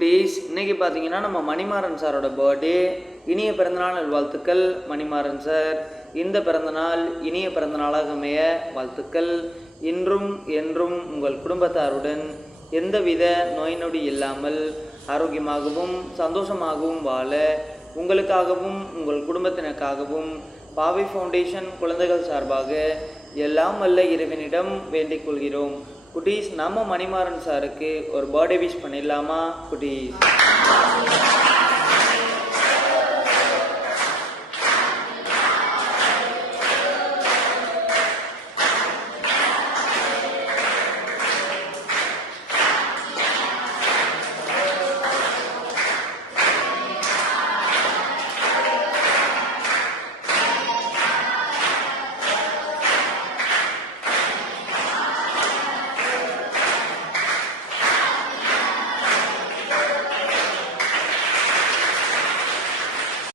குட்டீஸ், இன்றைக்கி பார்த்தீங்கன்னா நம்ம மணிமாறன் சாரோட பர்த்டே. இனிய பிறந்தநாள் நல்வாழ்த்துக்கள் மணிமாறன் சார். இந்த பிறந்தநாள் இனிய பிறந்தநாளாக அமைய வாழ்த்துக்கள். இன்றும் என்றும் உங்கள் குடும்பத்தாருடன் எந்தவித நோய் நொடி இல்லாமல் ஆரோக்கியமாகவும் சந்தோஷமாகவும் வாழ உங்களுக்காகவும் உங்கள் குடும்பத்தினருக்காகவும் பாவை ஃபவுண்டேஷன் குழந்தைகள் சார்பாக எல்லாம் வல்ல இறைவனிடம் வேண்டிக் கொள்கிறோம். குட்டீஸ், நம்ம மணிமாறன் சாருக்கு ஒரு பர்த்டே விஷ் பண்ணிடலாமா குட்டீஸ்?